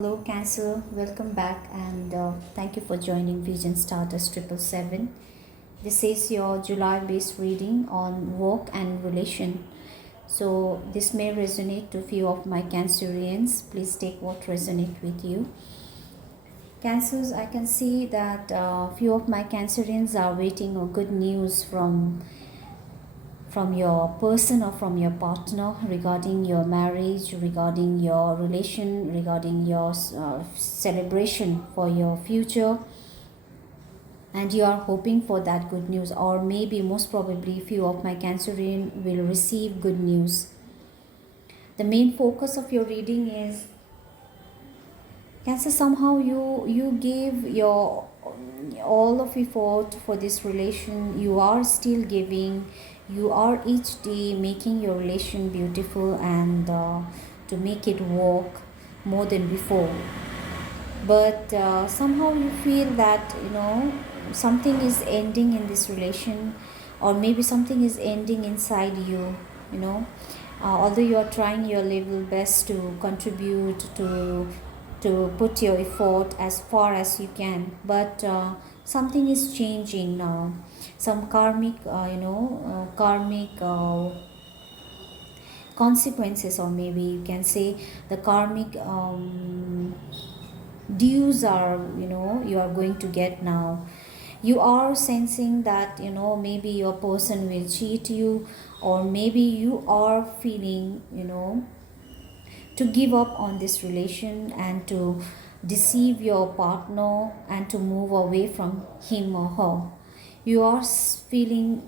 Hello, Cancer. Welcome back, and thank you for joining Vision Starters 777. This is your July based reading on work and relation. So, this may resonate to few of my Cancerians. Please take what resonate with you. Cancers, I can see that few of my Cancerians are waiting for good news from your person or from your partner regarding your marriage, regarding your relation, regarding your celebration for your future, and you are hoping for that good news, or maybe most probably few of my Cancerian will receive good news. The main focus of your reading is Cancer. Somehow you gave your all of effort for this relation. You are still giving. You are each day making your relation beautiful and to make it work more than before. But somehow you feel that something is ending in this relation, or maybe something is ending inside you. You know, although you are trying your level best to contribute to put your effort as far as you can, but something is changing now. Some karmic karmic consequences, or maybe you can say the karmic dues are, you are going to get now. You are sensing that maybe your person will cheat you, or maybe you are feeling to give up on this relation and to deceive your partner and to move away from him or her. You are feeling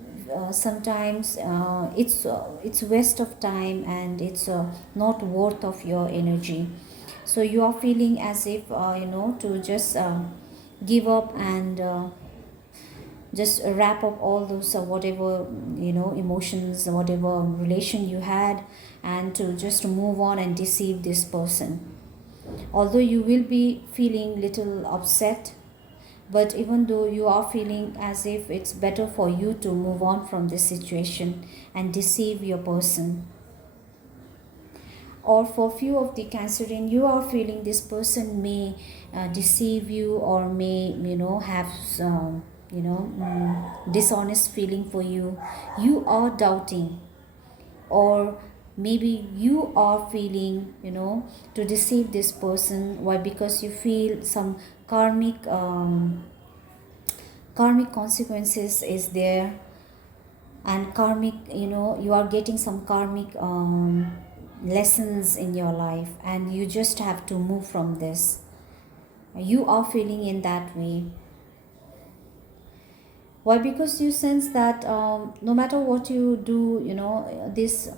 sometimes it's waste of time, and it's not worth of your energy. So you are feeling as if to just give up and just wrap up all those whatever emotions, whatever relation you had, and to just move on and deceive this person. Although you will be feeling little upset, but even though you are feeling as if it's better for you to move on from this situation and deceive your person. Or for few of the Cancerian, you are feeling this person may deceive you, or may have dishonest feeling for you. You are doubting, or maybe you are feeling to deceive this person. Why? Because you feel some karmic consequences is there, and karmic, you are getting some karmic lessons in your life, and you just have to move from this. You are feeling in that way. Why? Because you sense that no matter what you do, this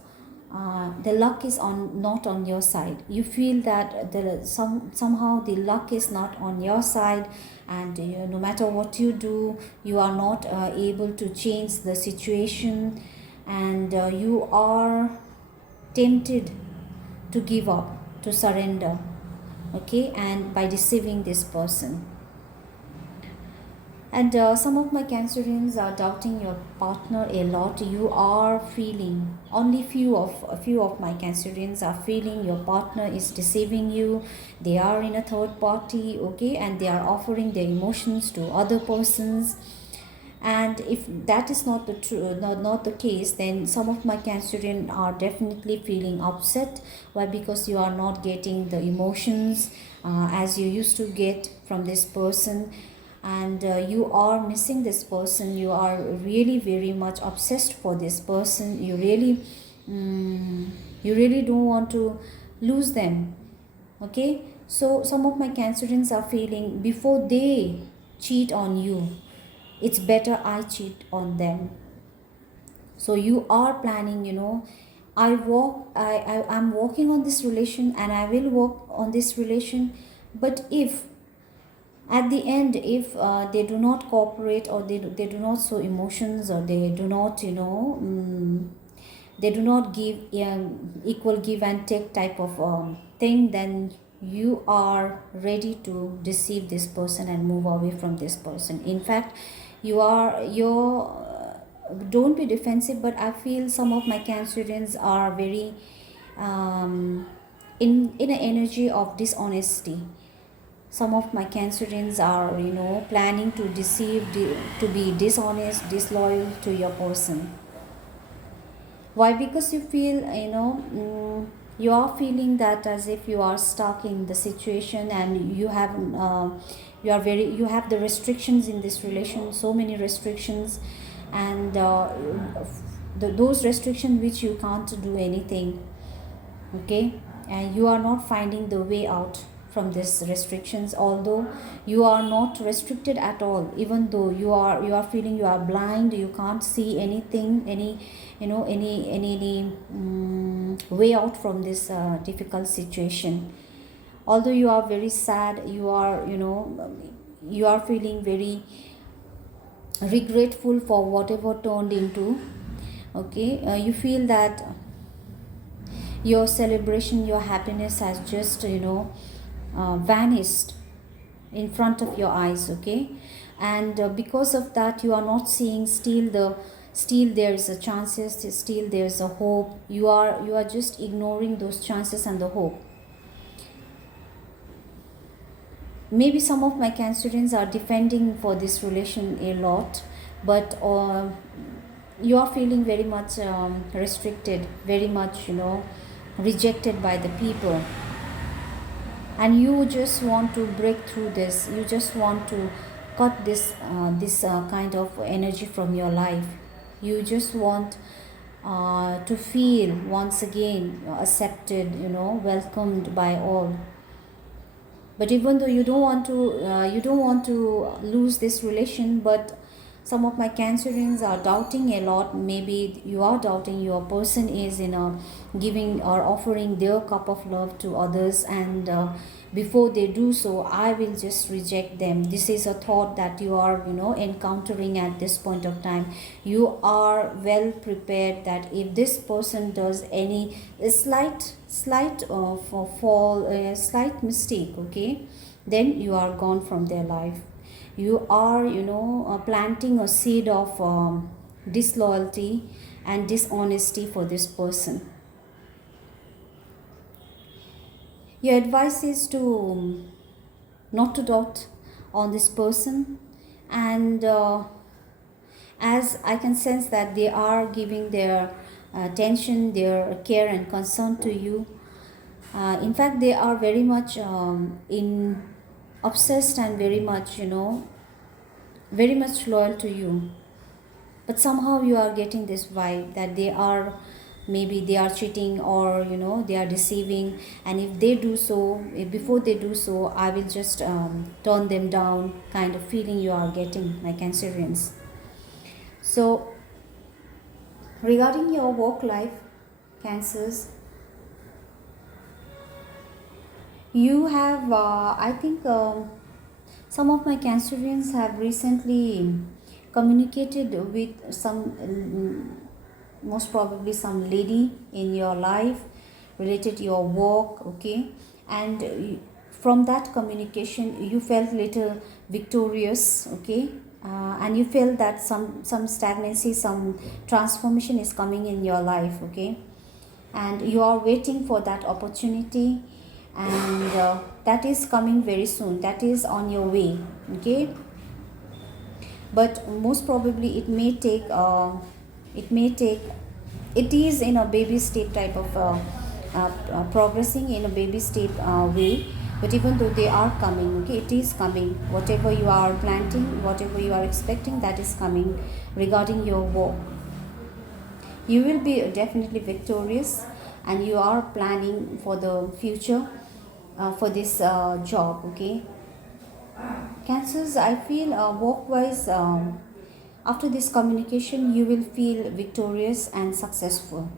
the luck is on not on your side. You feel that somehow the luck is not on your side, and no matter what you do, you are not able to change the situation, and you are tempted to give up, to surrender, okay, and by deceiving this person. And some of my Cancerians are doubting your partner a lot. You are feeling, only few of my Cancerians are feeling your partner is deceiving you. They are in a third party, okay, and they are offering their emotions to other persons. And if that is not the true, not the case, then some of my Cancerian are definitely feeling upset. Why? Because you are not getting the emotions as you used to get from this person, and you are missing this person. You are really very much obsessed for this person. You really don't want to lose them, okay. So some of my Cancerians are feeling, before they cheat on you, it's better I cheat on them. So you are planning, I'm working on this relation, and I will work on this relation. But if at the end, if they do not cooperate, or they do not show emotions, or they do not they do not give equal give and take type of thing, then you are ready to deceive this person and move away from this person. In fact, don't be defensive, but I feel some of my Cancerians are very in an energy of dishonesty. Some of my cancerians are, planning to deceive, to be dishonest, disloyal to your person. Why? Because you feel, you are feeling that as if you are stuck in the situation, and you have the restrictions in this relation, so many restrictions, and those restrictions which you can't do anything. Okay, and you are not finding the way out from these restrictions, although you are not restricted at all. Even though you are feeling you are blind, you can't see anything, any way out from this difficult situation. Although you are very sad, you are feeling very regretful for whatever turned into. Okay, you feel that your celebration, your happiness has just, vanished in front of your eyes. Okay, and because of that, you are not seeing still there is a chances, still there is a hope. You are just ignoring those chances and the hope. Maybe some of my cancerians are defending for this relation a lot, but you are feeling very much restricted, very much, rejected by the people, and you just want to break through this. You just want to cut this kind of energy from your life. You just want to feel once again accepted, welcomed by all. But even though you don't want to lose this relation, but some of my cancerians are doubting a lot. Maybe you are doubting your person is giving or offering their cup of love to others, and before they do so, I will just reject them. This is a thought that you are, encountering at this point of time. You are well prepared that if this person does any slight fall, slight mistake, okay, then you are gone from their life. You are, planting a seed of disloyalty and dishonesty for this person. Your advice is to not to doubt on this person, and as I can sense that they are giving their attention, their care and concern to you. In fact, they are very much in obsessed and very much, very much loyal to you. But somehow you are getting this vibe that maybe they are cheating, or they are deceiving, and if they do so, before they do so, I will just turn them down, kind of feeling you are getting, my cancerians. So regarding your work life, cancers, you have I think some of my cancerians have recently communicated with some, most probably some lady in your life related to your work. Okay, and from that communication you felt little victorious. Okay, and you feel that some stagnancy, some transformation is coming in your life. Okay, and you are waiting for that opportunity, and that is coming very soon, that is on your way. Okay, but most probably it is in a baby state type of progressing in a baby state way. But even though they are coming, okay, it is coming. Whatever you are planting, whatever you are expecting, that is coming. Regarding your work, you will be definitely victorious, and you are planning for the future for this job. Okay, cancers, I feel work wise, after this communication you will feel victorious and successful.